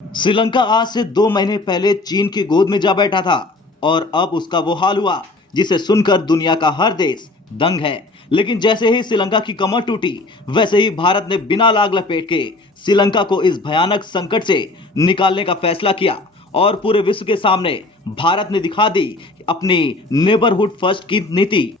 श्रीलंका आज से 2 महीने पहले चीन की गोद में जा बैठा था और अब उसका वो हाल हुआ जिसे सुनकर दुनिया का हर देश दंग है। लेकिन जैसे ही श्रीलंका की कमर टूटी, वैसे ही भारत ने बिना लाग लपेट के श्रीलंका को इस भयानक संकट से निकालने का फैसला किया और पूरे विश्व के सामने भारत ने दिखा दी अपनी नेबरहुड फर्स्ट की नीति।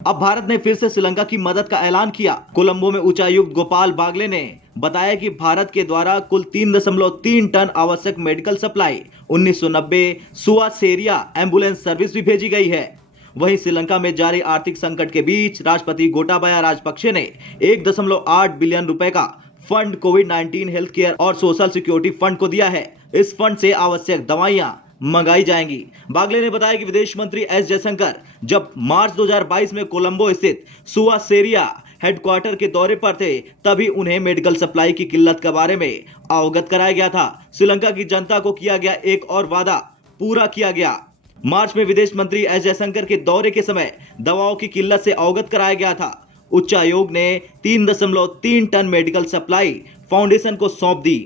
अब भारत ने फिर से श्रीलंका की मदद का ऐलान किया। कोलंबो में उच्चायुक्त गोपाल बागले ने बताया कि भारत के द्वारा कुल 3.3 टन आवश्यक मेडिकल सप्लाई 1990 सुआसेरिया एम्बुलेंस सर्विस भी भेजी गई है। वहीं श्रीलंका में जारी आर्थिक संकट के बीच राष्ट्रपति गोटाबाया राजपक्षे ने 1.8 बिलियन रुपए का फंड कोविड-19 हेल्थ केयर और सोशल सिक्योरिटी फंड को दिया है। इस फंड से आवश्यक दवाइयां मंगाई जाएंगी। बागले ने बताया कि विदेश मंत्री एस जयशंकर जब मार्च 2022 में कोलंबो स्थित सुआसेरिया हेडक्वार्टर के दौरे पर थे, तभी उन्हें मेडिकल सप्लाई की किल्लत के बारे में अवगत कराया गया था। श्रीलंका की जनता को किया गया एक और वादा पूरा किया गया। मार्च में विदेश मंत्री एस जयशंकर के दौरे के समय दवाओं की किल्लत से अवगत कराया गया था। उच्चायोग ने 3.3 टन मेडिकल सप्लाई फाउंडेशन को सौंप दी।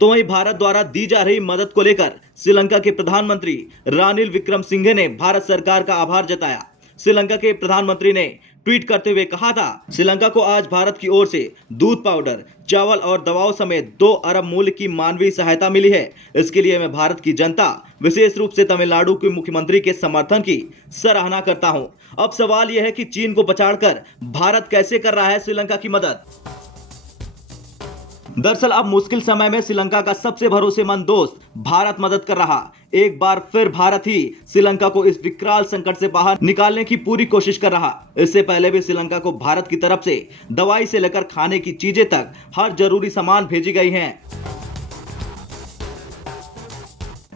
तो वहीं भारत द्वारा दी जा रही मदद को लेकर श्रीलंका के प्रधानमंत्री रानिल विक्रमसिंघे ने भारत सरकार का आभार जताया। श्रीलंका के प्रधानमंत्री ने ट्वीट करते हुए कहा था, श्रीलंका को आज भारत की ओर से दूध पाउडर, चावल और दवाओं समेत 2 अरब मूल्य की मानवीय सहायता मिली है। इसके लिए मैं भारत की जनता, विशेष रूप से तमिलनाडु के मुख्यमंत्री के समर्थन की सराहना करता हूं। अब सवाल यह है कि चीन को पछाड़कर भारत कैसे कर रहा है श्रीलंका की मदद। दरअसल अब मुश्किल समय में श्रीलंका का सबसे भरोसेमंद दोस्त भारत मदद कर रहा। एक बार फिर भारत ही श्रीलंका को इस विकराल संकट से बाहर निकालने की पूरी कोशिश कर रहा। इससे पहले भी श्रीलंका को भारत की तरफ से दवाई से लेकर खाने की चीजें तक हर जरूरी सामान भेजी गई हैं।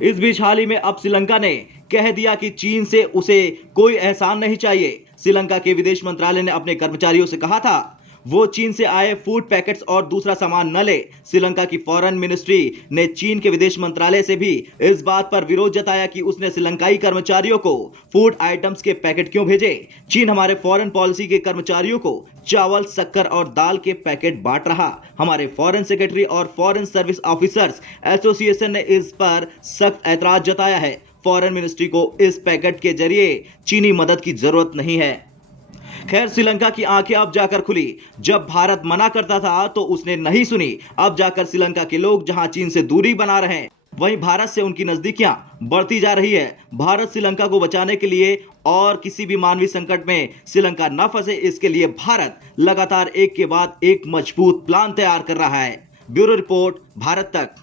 इस बीच हाल ही में अब श्रीलंका ने कह दिया कि चीन से उसे कोई एहसान नहीं चाहिए। श्रीलंका के विदेश मंत्रालय ने अपने कर्मचारियों से कहा था वो चीन से आए फूड पैकेट्स और दूसरा सामान न ले। श्रीलंका की फॉरेन मिनिस्ट्री ने चीन के विदेश मंत्रालय से भी इस बात पर विरोध जताया कि उसने श्रीलंकाई कर्मचारियों को फूड आइटम्स के पैकेट क्यों भेजे। चीन हमारे फॉरेन पॉलिसी के कर्मचारियों को चावल, शक्कर और दाल के पैकेट बांट रहा। हमारे फॉरेन सेक्रेटरी और फॉरेन सर्विस ऑफिसर्स एसोसिएशन ने इस पर सख्त ऐतराज जताया है। फॉरेन मिनिस्ट्री को इस पैकेट के जरिए चीनी मदद की जरूरत नहीं है। खैर, श्रीलंका की आंखें अब जाकर खुली। जब भारत मना करता था तो उसने नहीं सुनी। अब जाकर श्रीलंका के लोग जहां चीन से दूरी बना रहे हैं, वहीं भारत से उनकी नजदीकियां बढ़ती जा रही है। भारत श्रीलंका को बचाने के लिए और किसी भी मानवीय संकट में श्रीलंका न फंसे, इसके लिए भारत लगातार एक के बाद एक मजबूत प्लान तैयार कर रहा है। ब्यूरो रिपोर्ट, भारत तक।